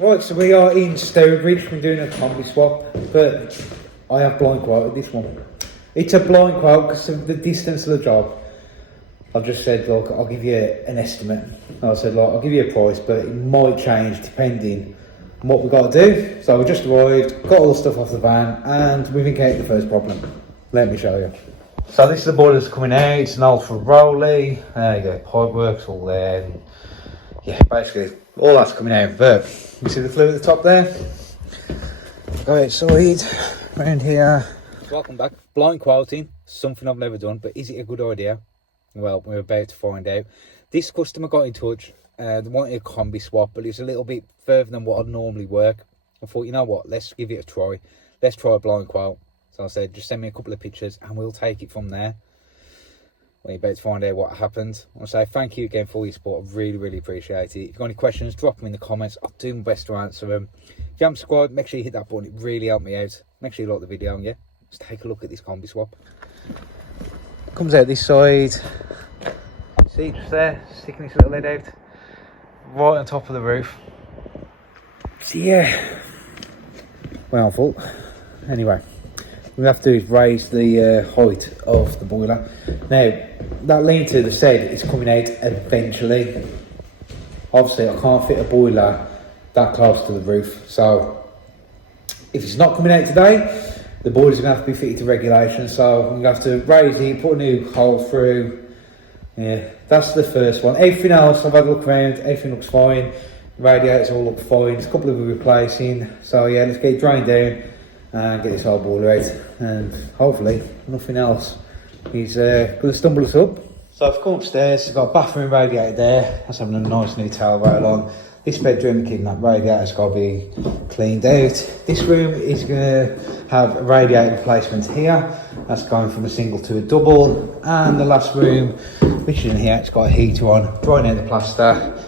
Right, so we are in Stourbridge. We're doing a combi swap, but I have blind quoted this one. It's a blind quote because of the distance of the job. I've just said, look, I'll give you an estimate. I said, look, I'll give you a price, but it might change depending on what we've got to do. So we just arrived, got all the stuff off the van, and we've encountered the first problem. Let me show you. So this is the boiler that's coming out. It's an old Ferrolli. There you go, pipe works all there. And yeah, basically all that's coming out. But you see the flue at the top there? Go outside, around here. Welcome back. Blind quoting, something I've never done, but is it a good idea? Well, we're about to find out. This customer got in touch. They wanted a combi swap, but it was a little bit further than what I'd normally work. I thought, you know what, let's give it a try. Let's try a blind quote. So I said, just send me a couple of pictures and we'll take it from there. We're about to find out what happened. I want to say thank you again for all your support. I really, really appreciate it. If you've got any questions, drop them in the comments. I'll do my best to answer them. If you haven't subscribed, make sure you hit that button. It really helped me out. Make sure you like the video, and yeah, let's take a look at this combi swap. Comes out this side. See, just there, sticking this little head out. Right on top of the roof. So yeah, well, fault. Anyway, what we have to do is raise the height of the boiler. Now, that lean-to, they've said, it's coming out eventually. Obviously, I can't fit a boiler that close to the roof. So, if it's not coming out today, the boiler's going to have to be fitted to regulation. So, I'm going to have to raise it, put a new hole through. Yeah, that's the first one. Everything else, I've had a look around, everything looks fine. Radiators all look fine. There's a couple of them replacing. So, yeah, let's get it drained down and get this whole boiler out. And hopefully, nothing else is going to stumble us up. So I've come upstairs, I've got a bathroom radiator there. That's having a nice new towel rail on. This bedroom, keeping that radiator's got to be cleaned out. This room is going to have a radiator replacement here. That's going from a single to a double. And the last room, which is in here, it's got a heater on, drying out the plaster.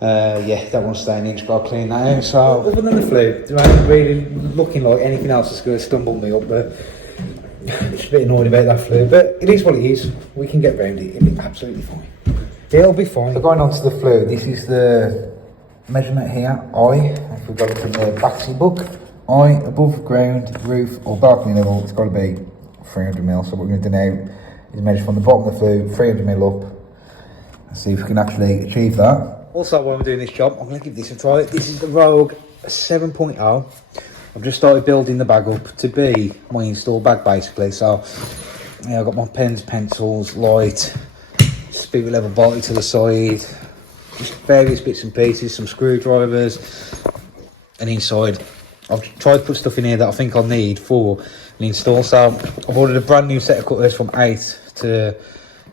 Yeah, that one's staying in, just got to clean that out. So other than the flue, there ain't really looking like anything else that's going to stumble me up, but just a bit annoyed about that flue, but it is what it is. We can get round it, it'll be absolutely fine. It'll be fine. So going on to the flue, this is the measurement here, if we got it from the Baxi book, above ground, roof or balcony level, it's got to be 300mm. So what we're going to do now is measure from the bottom of the flue, 300mm up, and see if we can actually achieve that. Also, while I'm doing this job, I'm going to give this a try. This is the Rouge 7.0. I've just started building the bag up to be my install bag, basically. So, yeah, I've got my pens, pencils, light, spirit level bottle to the side, just various bits and pieces, some screwdrivers, and inside I've tried to put stuff in here that I think I'll need for an install. So, I've ordered a brand new set of cutters from 8 to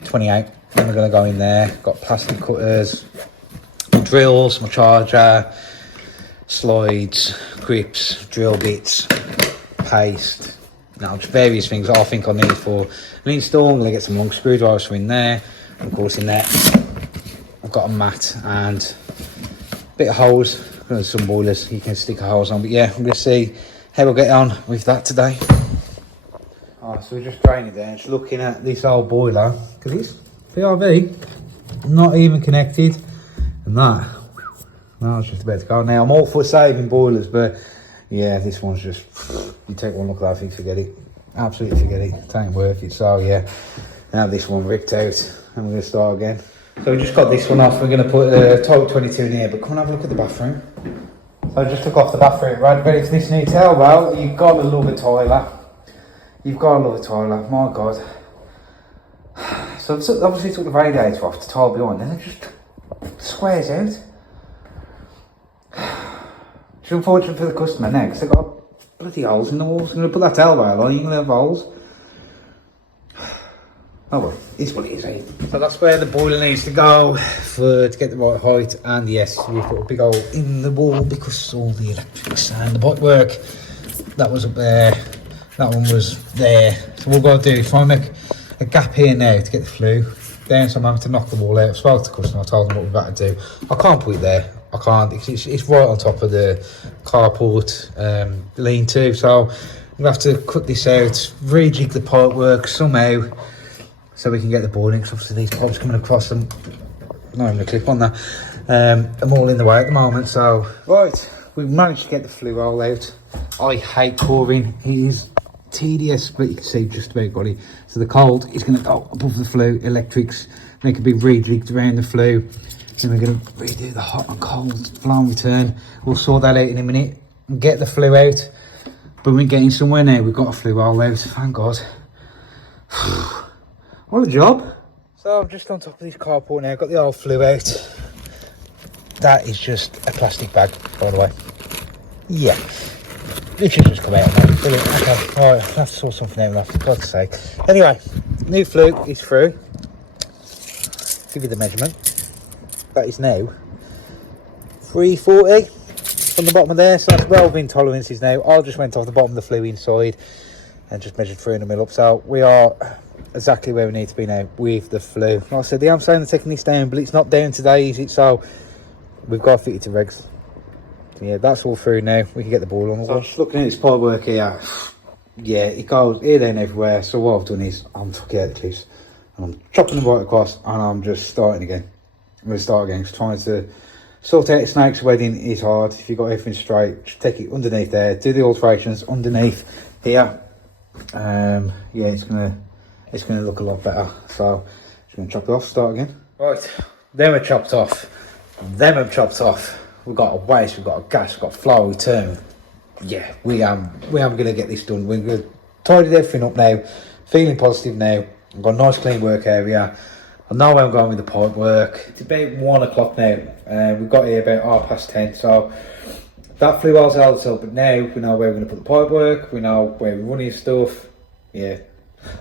28. Then we're going to go in there. Got plastic cutters, drills, my charger, slides, grips, drill bits, paste, just various things I think I need for an install. I'm going to get some long screwdrivers from in there, and of course in there I've got a mat and a bit of hose. There's some boilers you can stick a hose on, but yeah, I'm going to see how we'll get on with that today. Alright, so we're just draining it down, just looking at this old boiler, because it's PRV, not even connected, and that, no, it's just about to go. Now, I'm all for saving boilers, but yeah, this one's just, you take one look at that, I think forget it. Absolutely forget it. It ain't worth it. So yeah, now this one ripped out, and we're going to start again. So we just got this one off. We're going to put a Total 22 in here, but come and have a look at the bathroom. So I just took off the bathroom, right? Ready for this new towel rail. You've got to love a toilet. You've got to love a toilet. My God. So obviously took the radiator off, the tile behind, and it just squares out. It's unfortunate for the customer now, because they've got bloody holes in the walls. I'm going to put that towel rail on, you're going to have holes. Oh well, it's what it is, eh? So that's where the boiler needs to go to get the right height. And yes, we put a big hole in the wall because all the electrics and the pipework, that was up there, that one was there. So what we've got to do is try and make a gap here now to get the flue down, so I'm having to knock the wall out. I spoke to the customer, I told them what we've got to do. I can't put it there, I can't, because it's right on top of the carport lean-to, so I'm going to have to cut this out, rejig the pipework somehow, so we can get the boarding, because obviously these pipes coming across them, not even a clip on that. I'm all in the way at the moment. So right, we've managed to get the flue roll out. I hate coring. It is tedious, but you can see just about got it. So the cold is going to go above the flue, electrics, and it can be rejigged around the flue. Then we're going to redo the hot and cold flow return. We'll sort that out in a minute and get the flue out. But we're getting somewhere now. We've got a flue roll out, thank God. What a job. So I'm just on top of this carport now. Got the old flue out. That is just a plastic bag, by the way. Yeah. Literally just come out now. Brilliant. Okay. Alright, I'll have to sort something out now, for God's sake. Anyway, new flue is through. Give you the measurement. That is now 340 from the bottom of there. So that's welding tolerances now. I just went off the bottom of the flue inside and just measured 300mm up. So we are exactly where we need to be now with the flue. Like I said, the am saying they're taking this down, but it's not down today, is it? So we've got to fit it to regs. So yeah, that's all through now. We can get the ball on. So I'm just looking at this pipe work here. Yeah, it goes here, there and everywhere. So what I've done is I'm tucking out the clips and I'm chopping them right across and I'm just starting again. I'm going to start again, because trying to sort out a snake's wedding is hard. If you've got everything straight, just take it underneath there, do the alterations underneath here. Yeah, it's gonna look a lot better. So just gonna chop it off, start again. Right, them are chopped off. Them are chopped off. We've got a waste, we've got a gas, we've got a flow return. Yeah, we am gonna get this done. We're gonna tidy everything up now. Feeling positive now. I've got a nice clean work area. I know where I'm going with the pipe work. It's about 1 o'clock now. We've got here about 10:30. So that flue roll's held us up, but now we know where we're going to put the pipe work. We know where we're running stuff. Yeah,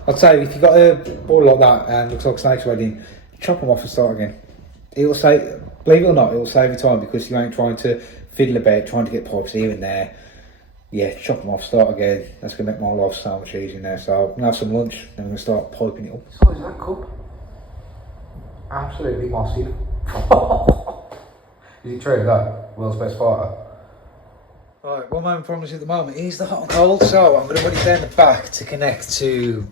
I'd say if you've got a ball like that and looks like a snake's wedding, chop them off and start again. It'll save, believe it or not, it'll save you time, because you ain't trying to fiddle about trying to get pipes here and there. Yeah, chop them off, start again. That's going to make my life so much easier now. So I'm going to have some lunch and I'm going to start piping it up. So is that cup? Absolutely massive. Is it true that world's best fighter? Right, one moment promise at the moment is the hot and cold. So I'm going to put it down the back to connect to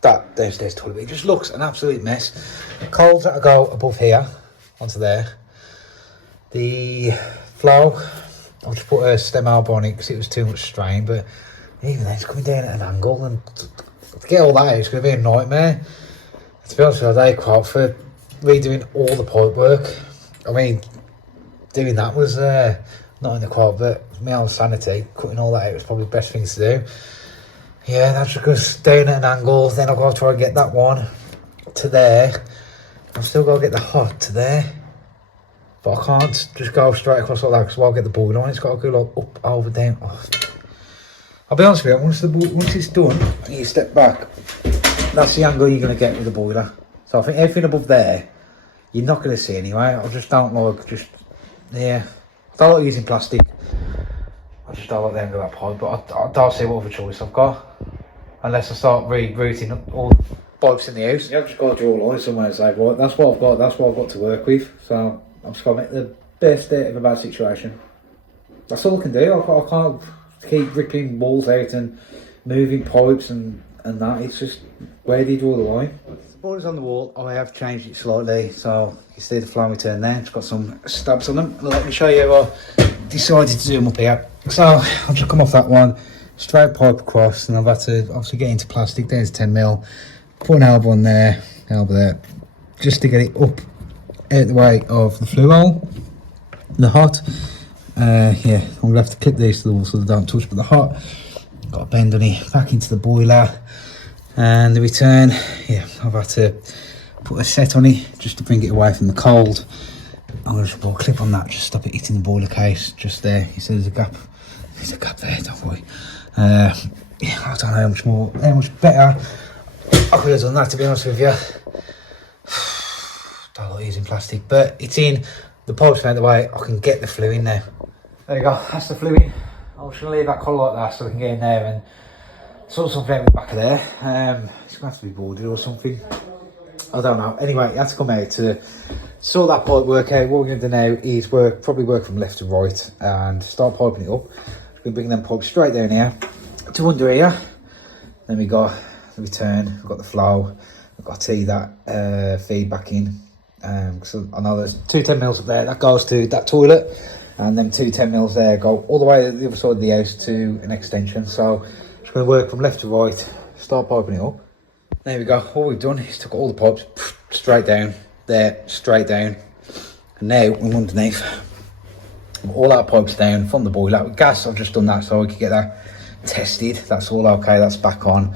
that downstairs toilet. It just looks an absolute mess. Colds that go above here onto there. The flow, I'll just put a stem elbow on it because it was too much strain, but even then it's coming down at an angle, and to get all that out, it's going to be a nightmare. To be honest with you, I quote for redoing all the pipe work. I mean, doing that was not in the quote, but my own sanity, cutting all that out was probably the best thing to do. Yeah, that's just goes down at an angle. Then I've got to try and get that one to there. I've still got to get the hot to there, but I can't just go straight across like that, because I'll get the boiler on. It's got to go like up, over, down. Oh. I'll be honest with you, once it's done and you step back, that's the angle you're going to get with the boiler. So I think everything above there, you're not going to see anyway. I just don't like, yeah. I don't like using plastic. I just don't like the angle of that pipe, but I don't see what other choice I've got. Unless I start rerouting all the pipes in the house. Yeah, I've just got to draw a line somewhere and say, right, that's what I've got, that's what I've got to work with. So I'm just going to make the best out of a bad situation. That's all I can do. I can't keep ripping walls out and moving pipes and that. It's just, where do you draw the line? The boiler's on the wall. I have changed it slightly, so you can see the flow return there. It's got some stabs on them. Let me show you how I decided to do them up here. So I'll just come off that one, straight pipe across, and I've had to obviously get into plastic. There's 10mm. Put an elbow on there, elbow there, just to get it up out the way of the flue hole. The hot, yeah, I'm gonna have to clip these to the wall so they don't touch, but the hot, got a bend on it back into the boiler. And the return, yeah, I've had to put a set on it just to bring it away from the cold. I'm going to just put a clip on that, just stop it hitting the boiler case just there. You see there's a gap there, don't worry. Yeah, I don't know how much better I could have done that, to be honest with you. Don't like using plastic, but it's in. The pipe's out the way, I can get the flue in there. There you go, that's the flue in. I'm just going to leave that collar like that so we can get in there and sort something out the back of there. It's going to have to be boarded or something. I don't know. Anyway, it had to come out to sort that pipe work out. What we're going to do now is probably work from left to right and start piping it up. We're going to bring them pipes straight down here to under here. Then we got the return, we've got the flow, we've got to tee that feed back in. because I know there's two 10mm up there that goes to that toilet, and then two 10mm there go all the way to the other side of the house to an extension. So just going to work from left to right, start piping it up. There we go. All we've done is took all the pipes straight down there, straight down, and now we're underneath. All our pipes down from the boiler. With gas, I've just done that so we could get that tested. That's all okay. That's back on.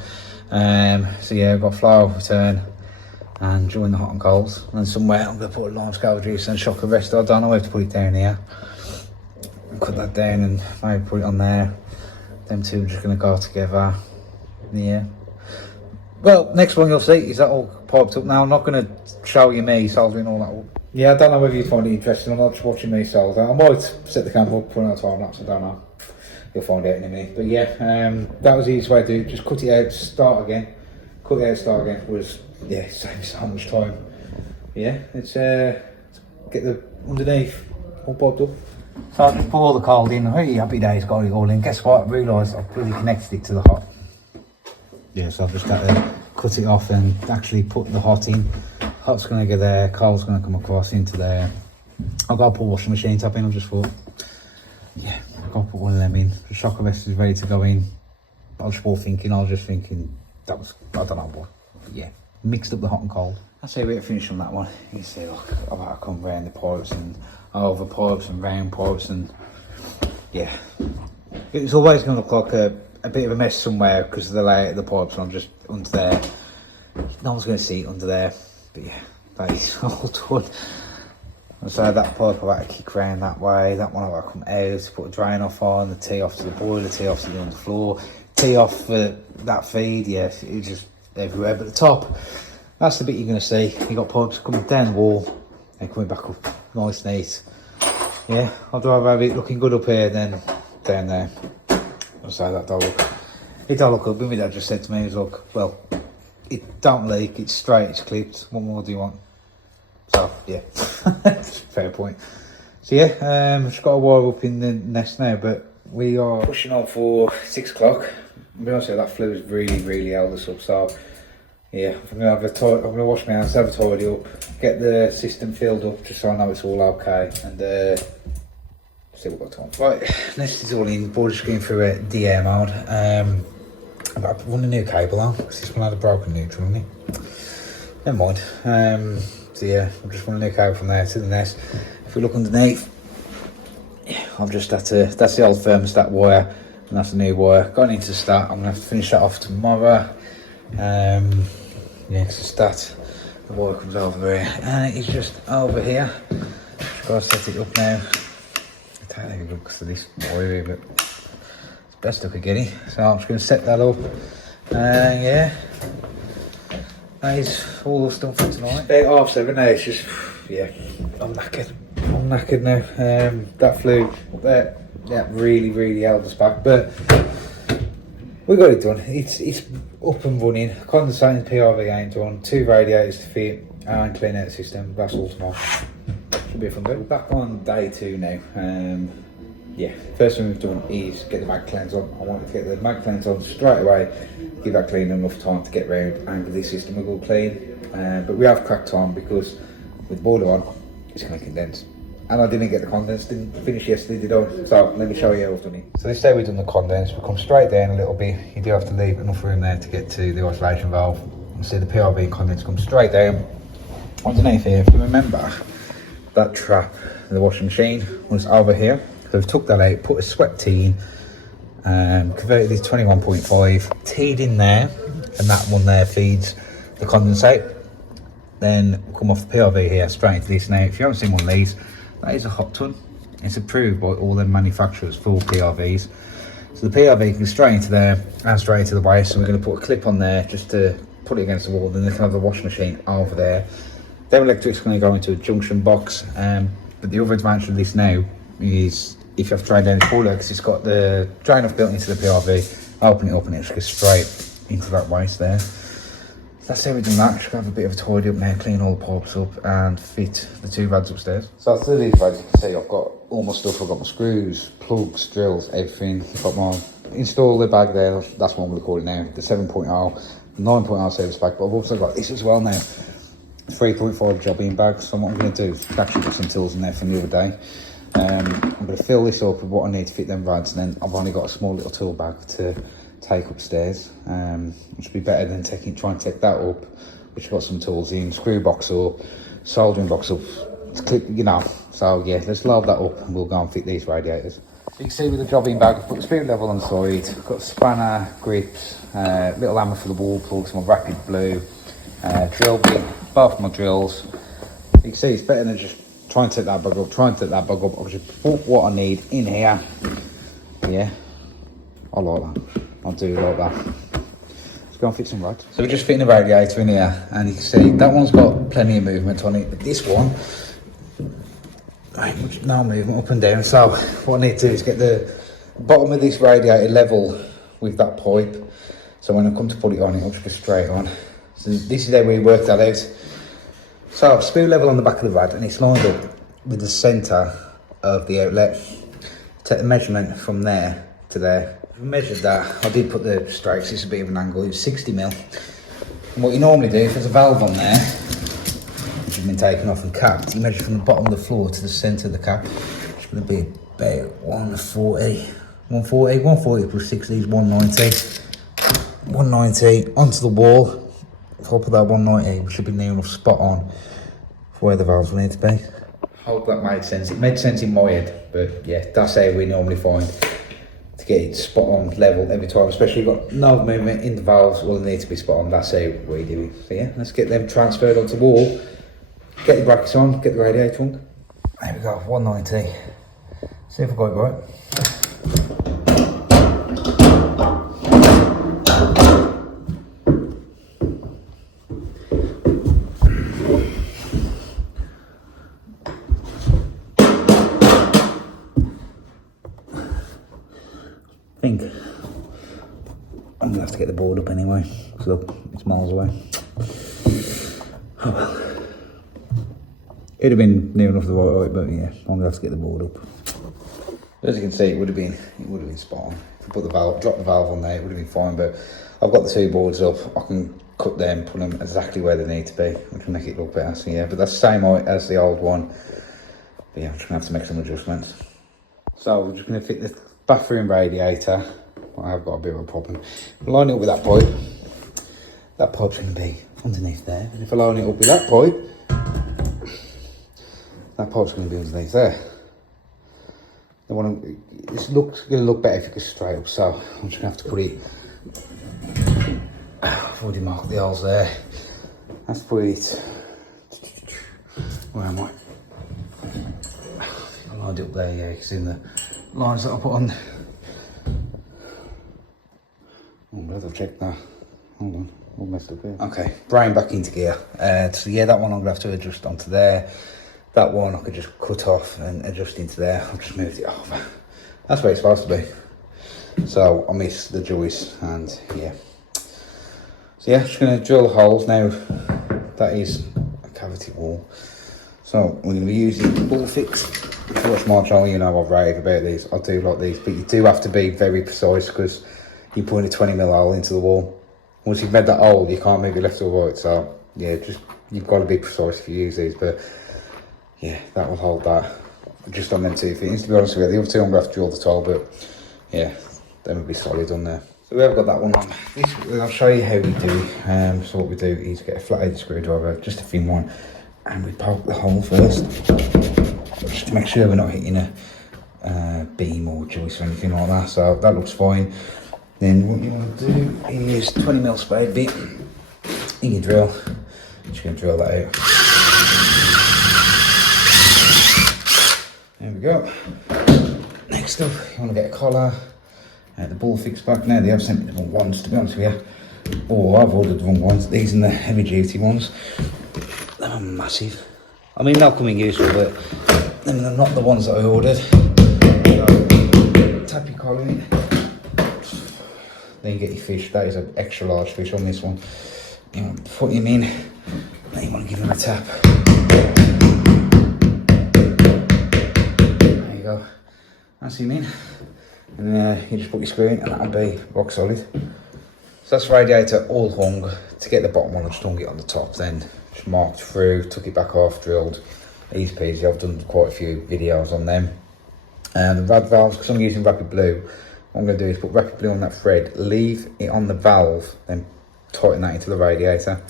So yeah, I've got flow return and join the hot and colds. And somewhere I'm going to put a lime scale juice and shock arrestor. I don't know where to put it down here. Cut that down and maybe put it on there. Them two are just going to go together. Yeah. Well, next one you'll see is that all piped up now. I'm not going to show you me soldering all that up. Yeah, I don't know whether you find it interesting. I'm not just watching me solder. I might set the camera up, put it on time lapse, I don't know. You'll find out in a minute. But yeah, that was the easiest way to do it. Just cut it out, start again. Cut it out, start again. Was, yeah, saves so much time. Yeah, let's get the underneath all piped up. So I just put all the cold in. Really happy days, got it all in. Guess what? I realised I've really connected it to the hot. Yeah, so I've just got to cut it off and actually put the hot in. Hot's going to go there, cold's going to come across into there. I've got to put washing machine tap in. I just thought, yeah, I've got to put one of them in. The shock arrestor is ready to go in. I was just thinking, that was, I don't know what, yeah, mixed up the hot and cold. That's how we finish on that one. You can see, look, I've had to come round the pipes and over pipes and round pipes, and yeah, it's always going to look like a bit of a mess somewhere because of the layout of the pipes, and I'm just under there. No one's going to see it under there. But yeah, that is all done. So that pipe I've had to kick around that way, that one I've had to come out, put a drain off on, the tee off to the boiler, tee off to the underfloor, tee off for that feed, yeah, it's just everywhere. But the top, that's the bit you're going to see. You've got pipes coming down the wall and coming back up, nice neat. Yeah, I'd rather have it looking good up here than down there. So that don't look, it don't look good. But my dad just said to me, look, well, it don't leak, it's straight, it's clipped, what more do you want? So yeah, fair point. So yeah, just got a wire up in the nest now, but we are pushing on for 6 o'clock. To be honest with you, that flue has really held us up, so yeah, I'm gonna wash my hands, have a tidy up, get the system filled up just so I know it's all okay, and see what we've got time. Right, nest is all in, board just going through a DA mode. I've run a new cable on because this one had a broken neutral in it. Never mind. So yeah, I've just run a new cable from there to the nest. If we look underneath, yeah, I've just had to, that's the old thermostat wire and that's the new wire. Going into start, I'm going to have to finish that off tomorrow. Yeah, because the stat, the wire comes over here and it's just over here. Just got to set it up now. I don't think it looks to this wire here, but best I could get it, so I'm just going to set that up. Yeah, that is all the stuff for tonight. 7:30 now. It's just, yeah, I'm knackered now. That flue there, yeah, really held us back, but we got it done. It's up and running. Condensating PRV ain't done. 2 radiators to fit and clean out the system. That's all tomorrow. Should be a fun day. We're back on day 2 now. Yeah, first thing we've done is get the mag cleanse on. I wanted to get the mag cleanse on straight away, give that clean enough time to get round and give this system a good clean. But we have cracked on because with the boiler on, it's going to condense. And I didn't get the condense, didn't finish yesterday, did I? So let me show you how I've done it. So this day we've done the condense, we come straight down a little bit. You do have to leave enough room there to get to the isolation valve. You see the PRV condense comes straight down. Underneath here, if you remember, that trap in the washing machine was over here. So we've took that out, put a sweat tee in, converted this 21.5, teed in there, and that one there feeds the condensate. Then come off the PRV here, straight into this. Now, if you haven't seen one of these, that is a hot tun. It's approved by all the manufacturers for PRVs. So the PRV can go straight into there and straight into the waste. So we're going to put a clip on there just to put it against the wall. Then they can have the washing machine over there. Then electric's going to go into a junction box. But the other advantage of this now is if you have to drain down the boiler, because it's got the drain off built into the PRV, open it up and it just goes straight into that waste there. That's how we've done that. Just have a bit of a tidy up now, clean all the pipes up and fit the 2 rads upstairs. So after these rads, you can see I've got all my stuff. I've got my screws, plugs, drills, everything. I've got my installer bag there, that's what I'm going to call it now, the 7.0, 9.0 service bag, but I've also got this as well now. 3.5 jobbing bags. So what I'm going to do is actually put some tools in there from the other day. I'm going to fill this up with what I need to fit them rods, and then I've only got a small little tool bag to take upstairs, which would be better than trying to take that up, which I've got some tools in, screw box up, soldering box up, you know. So yeah, let's load that up and we'll go and fit these radiators. So you can see with the jobbing bag, I've put the spirit level on the side, I've got spanner, grips, little hammer for the wall plugs, my rapid blue, drill bit, both my drills. You can see it's better than just trying to take that bag up, I'll just put what I need in here. Yeah, I like that, I do like that. Let's go and fit some rods. So we're just fitting the radiator in here, and you can see that one's got plenty of movement on it, but this one, right, much no movement up and down. So what I need to do is get the bottom of this radiator level with that pipe, so when I come to put it on, it'll just go straight on. So this is how we work that out. So screw level on the back of the rad, and it's lined up with the centre of the outlet. Take the measurement from there to there. I measured that. I did put the strokes, it's a bit of an angle, it was 60mm. And what you normally do, if there's a valve on there, which has been taken off and capped, you measure from the bottom of the floor to the centre of the cap. It's going to be about 140 plus 60 is 190. 190 onto the wall. If I put that 190, we should be near enough spot on for where the valves will need to be. Hope that made sense. It made sense in my head, but yeah, that's how we normally find to get it spot on level every time, especially if you've got no movement in the valves, will need to be spot on. That's how we do it. So yeah, let's get them transferred onto the wall, get the brackets on, get the radiator on. There we go, 190. See if I got it right. I think I'm gonna have to get the board up anyway, because look, it's miles away. Oh well. It'd have been near enough the right height, but yeah, I'm gonna have to get the board up. As you can see, it would have been spot on. If I put the valve, drop the valve on there, it would have been fine. But I've got the two boards up. I can cut them, put them exactly where they need to be, which will make it look better. So yeah, but that's the same height as the old one. But yeah, I'm just gonna have to make some adjustments. So we're just gonna fit the bathroom radiator. Well, I've got a bit of a problem. Line it up with that pipe. That pipe's going to be underneath there. And if I line it up with that pipe, that pipe's going to be underneath there. It's going to look better if it goes straight up. So I'm just going to have to put it. I've already marked the holes there. Let's put it. Where am I? I lined it up there, yeah, because in the lines that I put on. Oh, I'm glad I've checked that. Hold on, all messed up here. Okay, brain back into gear. So yeah, that one I'm gonna have to adjust onto there. That one I could just cut off and adjust into there. I've just moved it over. That's where it's supposed to be. So I missed the joist, and yeah. So yeah, just gonna drill the holes now. That is a cavity wall. So we're gonna be using ball fix. If you watch my channel, you know I rave about these. I do like these, but you do have to be very precise because you're putting a 20mm hole into the wall. Once you've made that hole, you can't move it left or right. So yeah, just you've got to be precise if you use these. But yeah, that will hold that just on them two fittings. To be honest with you, the other two I'm gonna have to drill the toe, but yeah, them will be solid on there. So we have got that one on. I'll show you how we do. So what we do is get a flathead screwdriver, just a thin one, and we poke the hole first, just to make sure we're not hitting a beam or joist or anything like that. So that looks fine. Then what you want to do is 20mm spade bit in your drill. Just going to drill that out. There we go. Next up, you want to get a collar, the ball fix back. Now they have sent me the wrong ones, to be honest with you. Oh, I've ordered the wrong ones. These are the heavy duty ones. They're massive. I mean, they'll come in useful, but them are not the ones that I ordered. So, tap your collar in. Then you get your fish. That is an extra large fish on this one. You want to put him in, then you want to give him a tap. There you go. That's him in. And you just put your screw in and that'll be rock solid. So that's the radiator all hung. To get the bottom one, I just hung it on the top, then just marked through, took it back off, drilled. Easy peasy. I've done quite a few videos on them. And the rad valves, because I'm using rapid blue, what I'm going to do is put rapid blue on that thread, leave it on the valve, then tighten that into the radiator.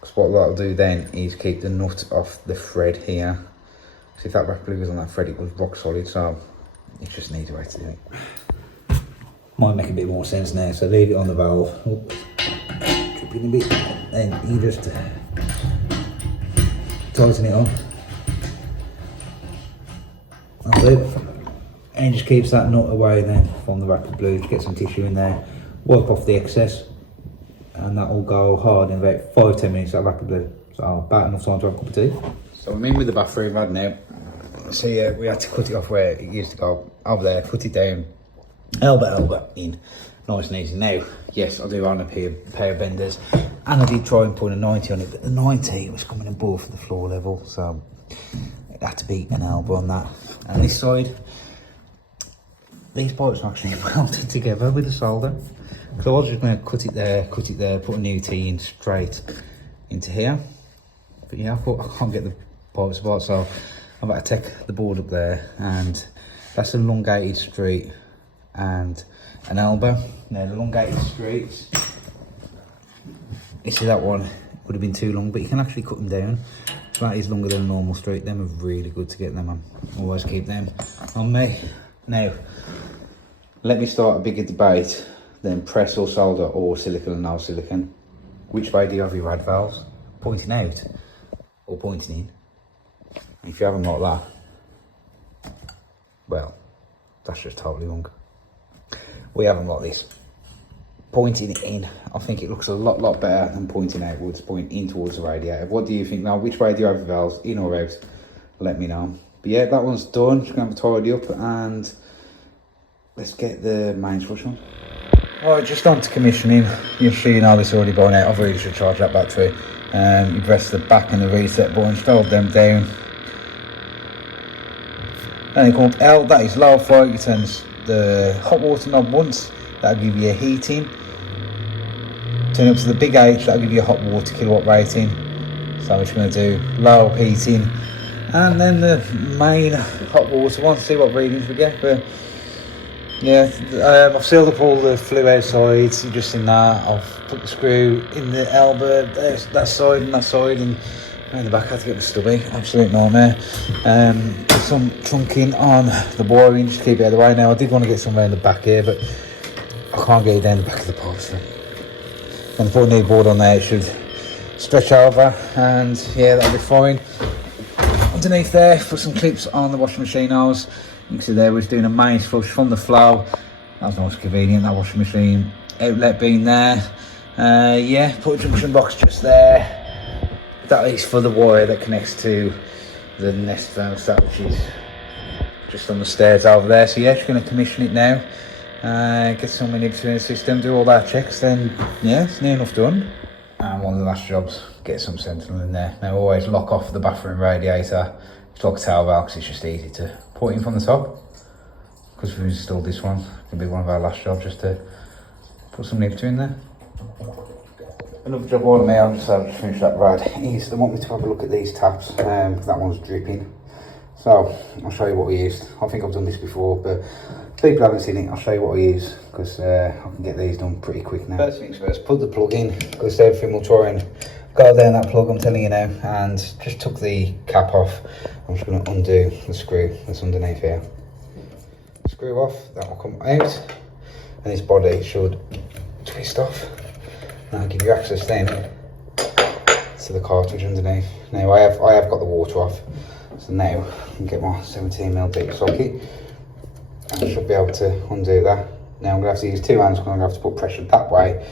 Because what that'll do then is keep the nut off the thread here. So if that rapid blue was on that thread, it was rock solid, so it just needs a way to do it. Might make a bit more sense now, so leave it on the valve. Oops. Dripping a bit, then you just tighten it on. That's it. And it just keeps that nut away then from the rapid blue. Just get some tissue in there, wipe off the excess, and that will go hard in about 5-10 minutes, that rapid blue. So about enough time to have a cup of tea. So I'm in with the bathroom rad now. So yeah, we had to cut it off where it used to go, over there, cut it down, elbow in, nice and easy. Now, yes, I do own a pair of benders, and I did try and put a 90 on it, but the 90 was coming above the floor level, so it had to be an elbow on that. And this side, these pipes are actually welded together with a solder. So I was just going to cut it there, put a new T in straight into here. But yeah, I thought I can't get the pipes apart, so I'm about to take the board up there, and that's an elongated street and an elbow. Now the elongated streets, you see that one would have been too long, but you can actually cut them down. So that is longer than a normal street. Them are really good to get them on. Always keep them on me. Now, let me start a bigger debate then press or solder or silicone and no silicone. Which way do you have your rad valves? Pointing out or pointing in? If you haven't got that, well, that's just totally wrong. We haven't got this. Pointing in, I think it looks a lot better than pointing outwards, pointing in towards the radiator. What do you think now? Which way do you have your valves, in or out? Let me know. But yeah, that one's done. Just gonna have to tidy up and let's get the mains flush on. Right, just on to commissioning. You'll see you know this already blown out. I've really should charge that battery. You press the back and the reset buttons, hold them down. And called L, that is low flow. You turn the hot water knob once, that'll give you a heating. Turn up to the big H, that'll give you a hot water kilowatt rating. So I'm just going to do low heating, and then the main hot water one, see what readings we get. But yeah, I've sealed up all the flue outside, so just in that. I've put the screw in the elbow, that side and that side, and around the back I had to get the stubby, absolute nightmare. Put some trunking on the boring, just keep it out of the way. Now I did want to get some around the back here, but I can't get it down the back of the pipe. So when I put a new board on there, it should stretch over, and yeah, that'll be fine. Underneath there, put some clips on the washing machine hose. You can see there we're doing a mains flush from the flow. That was nice, convenient, that washing machine outlet being there. Yeah, put a junction box just there. That is for the wire that connects to the Nest thermostat, which is just on the stairs over there. So yeah, just going to commission it now. Get some in between the system, do all that checks, then yeah, it's near enough done. And one of the last jobs, get some sentinel in there. Now always lock off the bathroom radiator. Just lock a tail valve because it's just easy to put in from the top. Because we've installed this one, it can be one of our last jobs just to put some nib in there. Another job on me, I'll just finish that rad, is they want me to have a look at these taps. That one's dripping. So I'll show you what we used. I think I've done this before, but people haven't seen it. I'll show you what I use because I can get these done pretty quick now. First things first, put the plug in because everything will try and go down that plug, I'm telling you now. And just took the cap off. I'm just going to undo the screw that's underneath here. Screw off, that will come out, and this body should twist off. That'll give you access then to the cartridge underneath. Now I have got the water off, so now I can get my 17mm deep socket and I should be able to undo that. Now I'm going to have to use two hands because I'm going to have to put pressure that way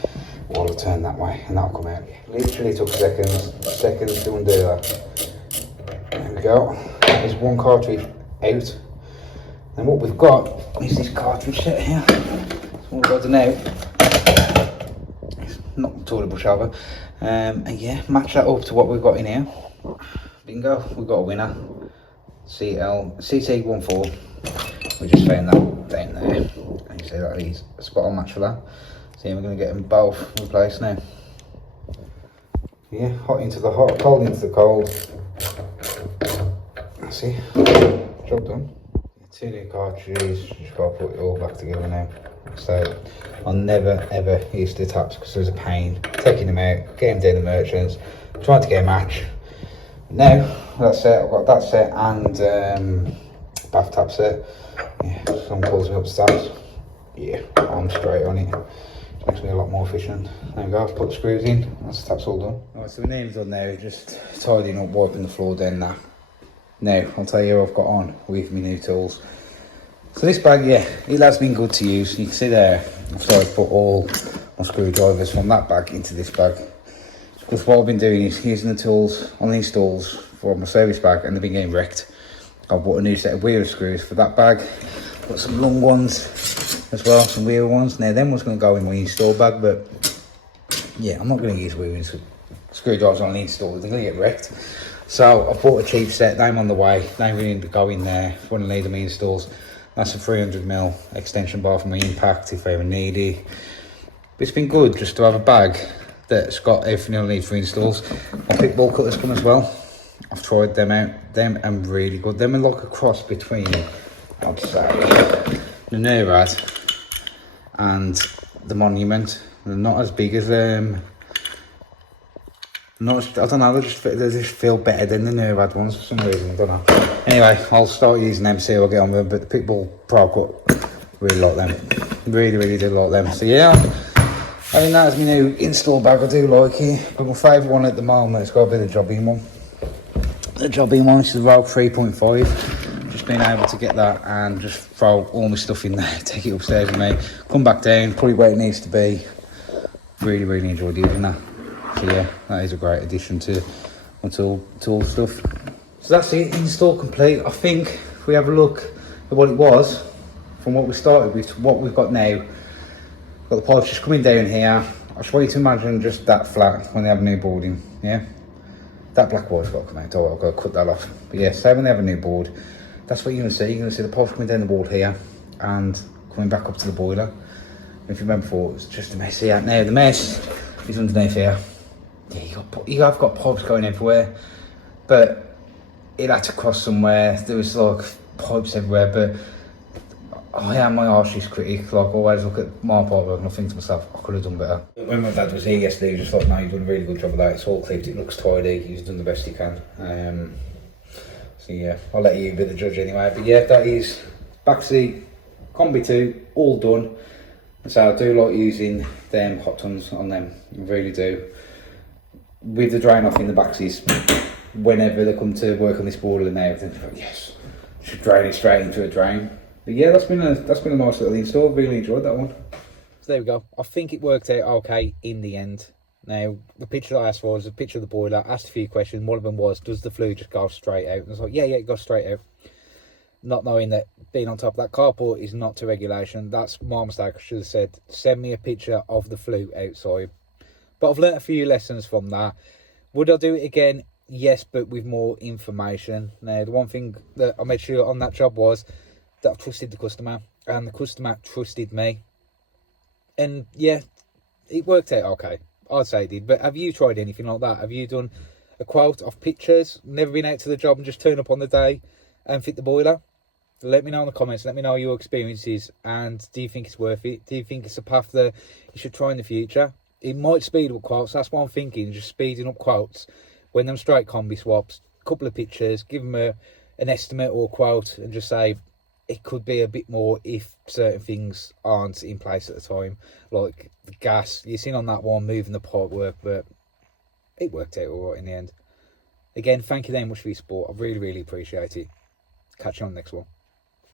while I turn that way, and that'll come out. Literally took seconds to undo that. There we go. There's one cartridge out. And what we've got is this cartridge set here. So what we've got to now, knock the toilet brush over, and yeah, match that up to what we've got in here. Bingo, we've got a winner. CT14. We just found that down there. And you see that is a spot on match for that. So yeah, we're going to get them both replaced now. Yeah, hot into the hot, cold into the cold. That's it. Job done. 2 new cartridges, just gotta put it all back together now. So I'll never ever use the taps because there's a pain taking them out, getting them down the merchants, trying to get a match. Now that's it, I've got that set and bath tap set. Yeah, someone calls me upstairs. Yeah, I'm straight on it. Makes me a lot more efficient. There we go, I've put the screws in, that's all done. Alright, so the name's done now, just tidying up, wiping the floor down now. Now, I'll tell you what I've got on with my new tools. So this bag, yeah, it has been good to use. You can see there, I've started to put all my screwdrivers from that bag into this bag. Because what I've been doing is using the tools on these tools for my service bag and they've been getting wrecked. I've bought a new set of wheel screws for that bag. Got some long ones as well, some wheel ones. Now them was going to go in my install bag, but yeah, I'm not going to use wheel screwdrivers on the install, they're going to get wrecked. So I've bought a cheap set, them on the way, they really need to go in there if one of them installs. That's a 300mm extension bar for my impact if I ever need it. But it's been good just to have a bag that's got everything I need for installs. My pick ball cutters come as well. I've tried them out, them are really good. Them are like a cross between, I'd say, the Nerad and the Monument. They're not as big as I don't know, they just feel better than the Nerad ones for some reason, I don't know. Anyway, I'll start using them, see how I get on with them, but the Pitbull Pro Cut, really like them. Really do like them. So yeah, I think that's my new install bag, I do like it. But my favourite one at the moment has got to be the Jobbing one. The Jobbing one, which is the Rouge 3.5. Just being able to get that and just throw all my stuff in there, take it upstairs with me, come back down, put it where it needs to be. Really enjoyed using that. So yeah, that is a great addition to my tool stuff. So that's it, install complete. I think if we have a look at what it was, from what we started with to what we've got now, got the pipes just coming down here. I just want you to imagine just that flat when they have new boarding, yeah? That black wall's got to come out, oh, I've got to cut that off. But yeah, say when they have a new board, that's what you're going to see. You're going to see the pipes coming down the board here and coming back up to the boiler. And if you remember before, it was just a mess here. Now the mess is underneath here. Yeah, you have got pipes going everywhere, but it had to cross somewhere. There was like pipes everywhere, but I am my harshest critic. Like, always look at my pipe work and I think to myself, I could have done better. When my dad was here yesterday, he just thought, no, you've done a really good job of that. It's all clipped, it looks tidy, he's done the best he can. So yeah, I'll let you be the judge anyway. But yeah, that is Baxi Combi 2, all done. So I do like using them hot tons on them, I really do. With the drain off in the Baxis, whenever they come to work on this boiler now, they think, yes, should drain it straight into a drain. But yeah, that's been a nice little install. Really enjoyed that one. So there we go. I think it worked out okay in the end. Now the picture that I asked for was a picture of the boiler. I asked a few questions. One of them was, does the flue just go straight out? And I was like, yeah, it goes straight out. Not knowing that being on top of that carport is not to regulation. That's my mistake. I should have said, send me a picture of the flue outside. But I've learnt a few lessons from that. Would I do it again? Yes, but with more information. Now, the one thing that I made sure on that job was that I trusted the customer, and the customer trusted me. And yeah, it worked out okay. I'd say it did. But have you tried anything like that? Have you done a quote of pictures, never been out to the job and just turn up on the day and fit the boiler? Let me know in the comments. Let me know your experiences. And do you think it's worth it? Do you think it's a path that you should try in the future? It might speed up quotes, that's what I'm thinking, just speeding up quotes. When them straight combi swaps, a couple of pictures, give them an estimate or a quote and just say it could be a bit more if certain things aren't in place at the time. Like the gas, you've seen on that one, moving the pipe work, but it worked out alright in the end. Again, thank you very much for your support, I really appreciate it. Catch you on the next one.